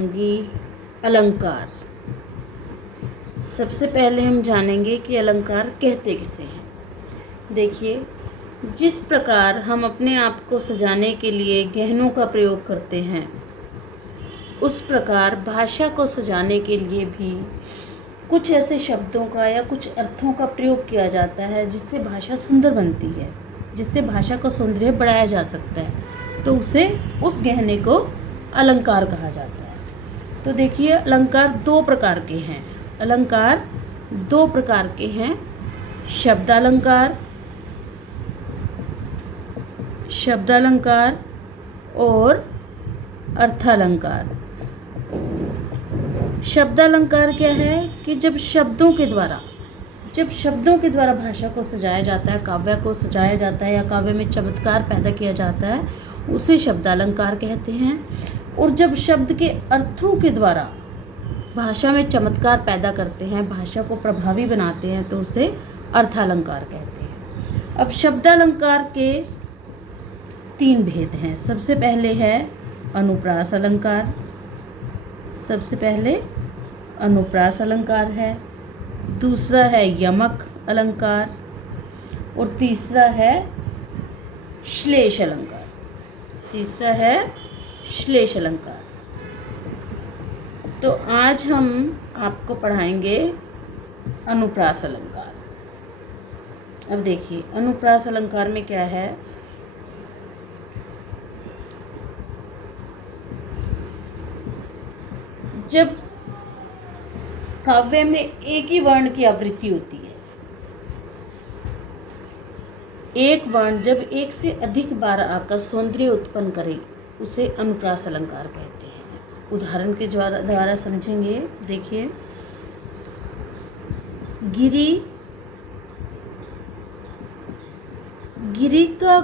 होंगी अलंकार। सबसे पहले हम जानेंगे कि अलंकार कहते किसे हैं। देखिए, जिस प्रकार हम अपने आप को सजाने के लिए गहनों का प्रयोग करते हैं, उस प्रकार भाषा को सजाने के लिए भी कुछ ऐसे शब्दों का या कुछ अर्थों का प्रयोग किया जाता है जिससे भाषा सुंदर बनती है, जिससे भाषा को सौंदर्य बढ़ाया जा सकता है, तो उसे उस गहने को अलंकार कहा जाता है। तो देखिए, अलंकार दो प्रकार के हैं। अलंकार दो प्रकार के हैं, शब्दालंकार और अर्थालंकार। शब्दालंकार क्या है कि जब शब्दों के द्वारा भाषा को सजाया जाता है, काव्य को सजाया जाता है या काव्य में चमत्कार पैदा किया जाता है, उसे शब्दालंकार कहते हैं। और जब शब्द के अर्थों के द्वारा भाषा में चमत्कार पैदा करते हैं, भाषा को प्रभावी बनाते हैं, तो उसे अर्थालंकार कहते हैं। अब शब्दालंकार के तीन भेद हैं। सबसे पहले है अनुप्रास अलंकार। है, दूसरा है यमक अलंकार और तीसरा है श्लेष अलंकार। तो आज हम आपको पढ़ाएंगे अनुप्रास अलंकार। अब देखिए, अनुप्रास अलंकार में क्या है। जब काव्य में एक ही वर्ण की आवृत्ति होती है, एक वर्ण जब एक से अधिक बार आकर सौंदर्य उत्पन्न करे, उसे अनुप्रास अलंकार कहते हैं। उदाहरण के द्वारा समझेंगे। देखिए, गिरी का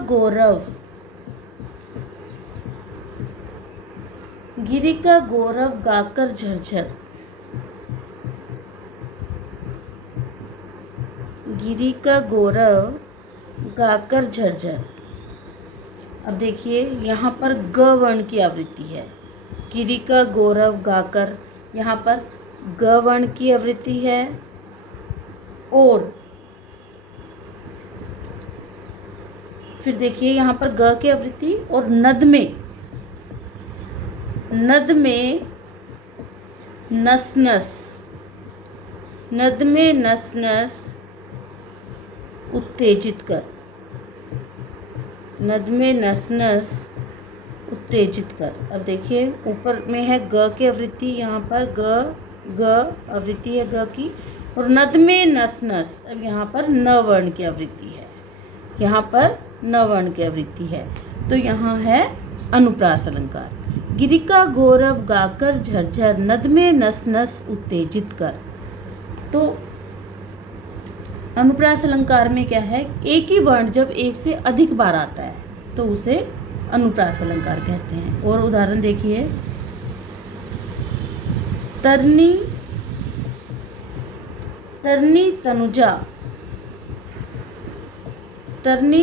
गौरव गाकर झरझर। गिरी का गौरव गाकर झरझर। अब देखिए, यहाँ पर ग वर्ण की आवृत्ति है। गिरी का गौरव गाकर, यहाँ पर ग वर्ण की आवृत्ति है। और फिर देखिए, यहाँ पर ग की आवृत्ति और नद में नस नस उत्तेजित कर। अब देखिए, ऊपर में है ग की आवृत्ति, यहाँ पर ग आवृत्ति है ग की, और नद में नस। अब यहाँ पर न वर्ण की आवृत्ति है, तो यहाँ है अनुप्रास अलंकार। गिरी का गौरव गाकर झरझर, नद में नस उत्तेजित कर। तो अनुप्रास अलंकार में क्या है, एक ही वर्ण जब एक से अधिक बार आता है, तो उसे अनुप्रास अलंकार कहते हैं। और उदाहरण देखिए, तरनी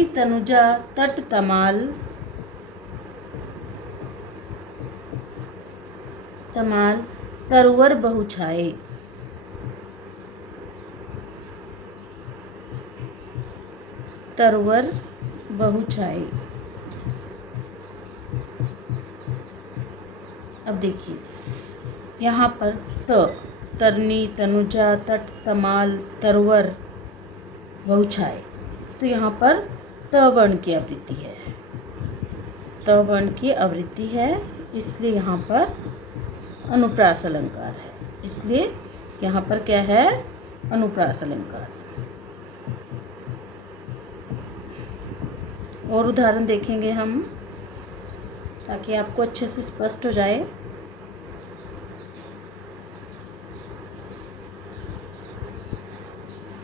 तनुजा तट तमाल तरवर बहु छाए। अब देखिए, यहाँ पर तरनी तनुजा तट तमाल तरवर बहु छाए, तो यहाँ पर त वर्ण की आवृत्ति है, इसलिए यहाँ पर अनुप्रास अलंकार है। इसलिए यहाँ पर क्या है, अनुप्रास अलंकार। और उदाहरण देखेंगे हम, ताकि आपको अच्छे से स्पष्ट हो जाए।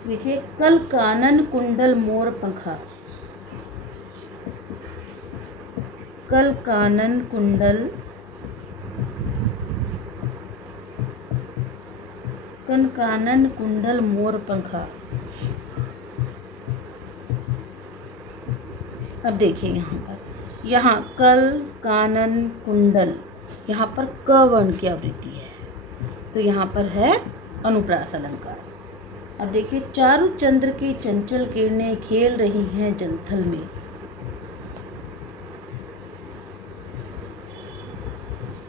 देखिए, कल कानन कुंडल मोर पंखा। कल कानन कुंडल मोर पंखा। अब देखिए, यहाँ कल कानन कुंडल यहाँ पर क वर्ण की आवृत्ति है, तो यहाँ पर है अनुप्रास अलंकार। अब देखिए, चारु चंद्र की चंचल किरणें खेल रही हैं जलथल में।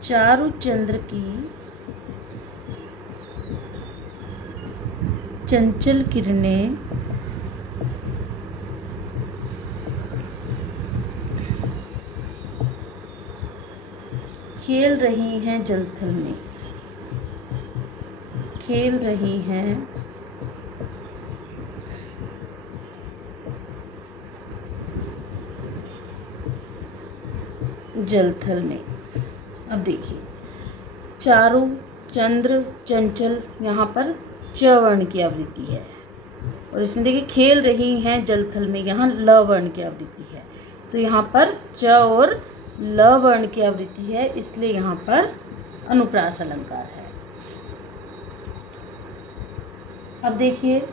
चारु चंद्र की चंचल किरणें खेल रही हैं जलथल में। खेल रही हैं जलथल में। अब देखिए, चारु चंद्र चंचल, यहाँ पर च वर्ण की आवृत्ति है, और इसमें देखिए खेल रही हैं जलथल में, यहाँ ल वर्ण की आवृत्ति है, तो यहाँ पर च और ल वर्ण की आवृत्ति है, इसलिए यहाँ पर अनुप्रास अलंकार है। अब देखिए,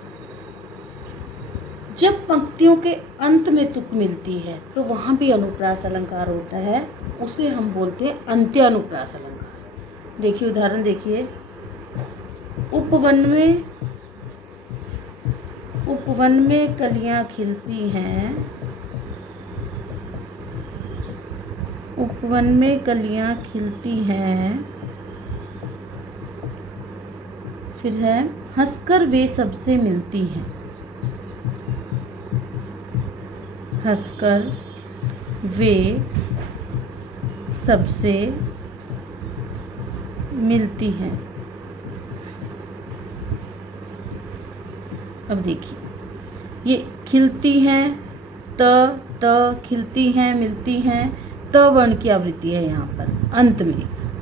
जब पंक्तियों के अंत में तुक मिलती है तो वहाँ भी अनुप्रास अलंकार होता है, उसे हम बोलते हैं अंत्य अनुप्रास अलंकार। देखिए उदाहरण देखिए, उपवन में कलियां खिलती हैं। उपवन में कलियां खिलती हैं। फिर है, हंसकर वे सबसे मिलती हैं। हंसकर वे सबसे मिलती हैं। अब देखिए, ये खिलती हैं, त खिलती हैं, मिलती हैं, त वर्ण की आवृत्ति है यहाँ पर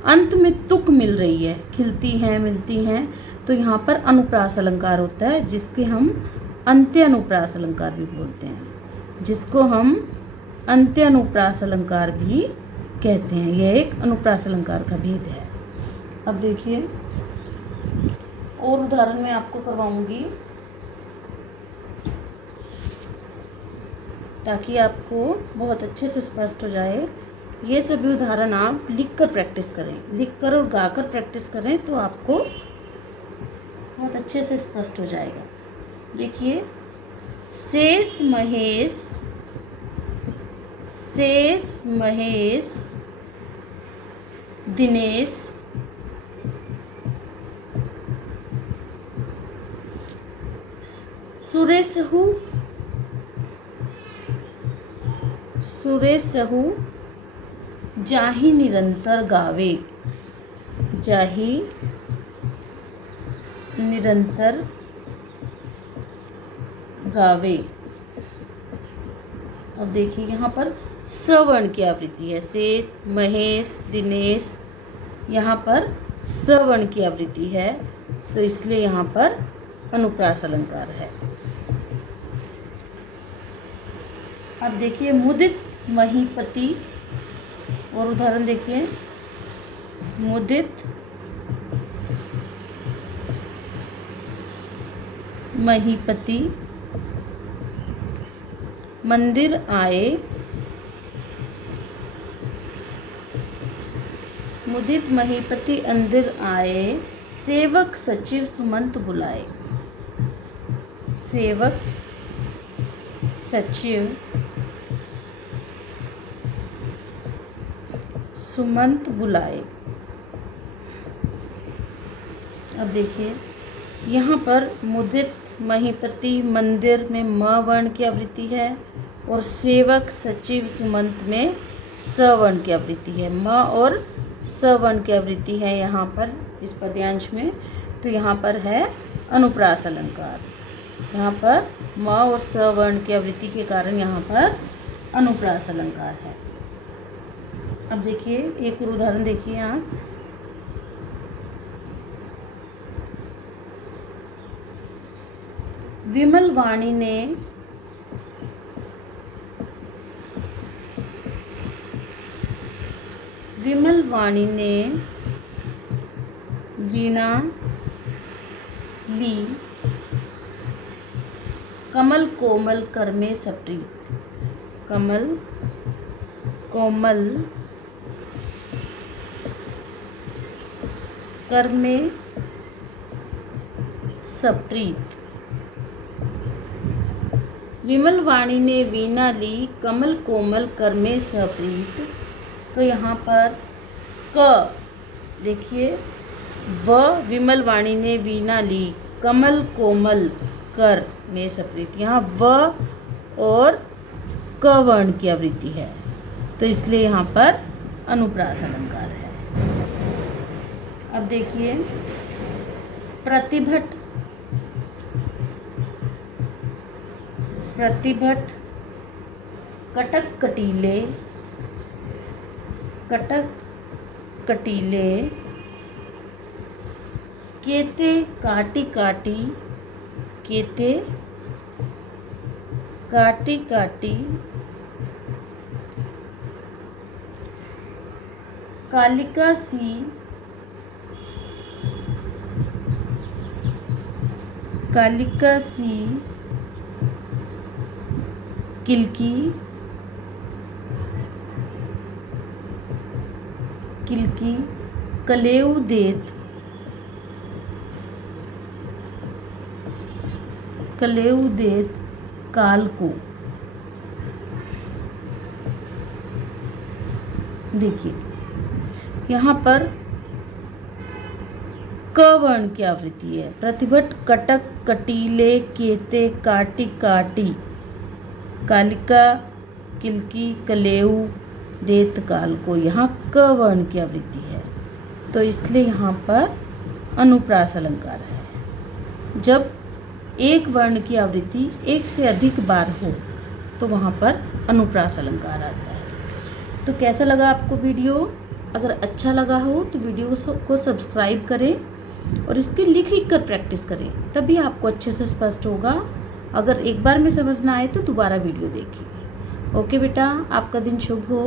अंत में तुक मिल रही है, खिलती हैं, मिलती हैं, तो यहाँ पर अनुप्रास अलंकार होता है, जिसके हम अंत्य अनुप्रास अलंकार भी बोलते हैं, जिसको हम अंत्य अनुप्रास अलंकार भी कहते हैं। यह एक अनुप्रास अलंकार का भेद है। अब देखिए, और उदाहरण मैं आपको करवाऊंगी ताकि आपको बहुत अच्छे से स्पष्ट हो जाए। ये सभी उदाहरण आप लिखकर प्रैक्टिस करें, लिखकर और गाकर प्रैक्टिस करें तो आपको बहुत अच्छे से स्पष्ट हो जाएगा। देखिए, शेष महेश दिनेश सुरेशहु जाहि निरंतर गावे। जाहि निरंतर गावे। अब देखिए, यहाँ पर स वर्ण की आवृत्ति है। शेष, महेश, दिनेश, यहाँ पर स वर्ण की आवृत्ति है, तो इसलिए यहाँ पर अनुप्रास अलंकार है। अब देखिए, मुदित महीपति, और उदाहरण देखिए, मुदित महीपति मंदिर आए। मुदित महीपति अंदिर आए, सेवक सचिव सुमंत बुलाए। सेवक सचिव सुमंत बुलाए। अब देखिए, यहाँ पर मुदित महीपति मंदिर में म वर्ण की आवृत्ति है, और सेवक सचिव सुमंत में स वर्ण की आवृत्ति है। म और स वर्ण की आवृत्ति है यहाँ पर इस पद्यांश में, तो यहाँ पर है अनुप्रास अलंकार। यहाँ पर म और स वर्ण की आवृत्ति के कारण यहाँ पर अनुप्रास अलंकार है। अब देखिए, एक और उदाहरण देखिए आप। विमल वाणी ने वीणा ली, कमल कोमल कर में सप्रीत। कमल कोमल कर में सप्रीत। विमल वाणी ने वीणा ली, कमल कोमल कर में सप्रीत। तो यहाँ पर क देखिए, व विमल वाणी ने वीणा ली, कमल कोमल कर में सप्रीत। यहाँ व और क वर्ण की आवृत्ति है, तो इसलिए यहाँ पर अनुप्रास अलंकार है। अब देखिए, प्रतिभट, प्रतिभट कटक कटीले, कटक कटीले, केते काटी काटी, केते काटी काटी, कालिका सी, कालिका सी किलकी, किलकी कलेऊ देत, कलेऊ देत काल को। देखिए, यहाँ पर क वर्ण की आवृत्ति है। प्रतिभट कटक कटीले, केते काटी काटी, कालिका किलकी कलेऊ देत काल को। यहाँ क वर्ण की आवृत्ति है, तो इसलिए यहाँ पर अनुप्रास अलंकार है। जब एक वर्ण की आवृत्ति एक से अधिक बार हो तो वहाँ पर अनुप्रास अलंकार आता है। तो कैसा लगा आपको वीडियो? अगर अच्छा लगा हो तो वीडियो को सब्सक्राइब करें और इसकी लिख कर प्रैक्टिस करें, तभी आपको अच्छे से स्पष्ट होगा। अगर एक बार में समझ ना आए तो दोबारा वीडियो देखिए। ओके बेटा, आपका दिन शुभ हो।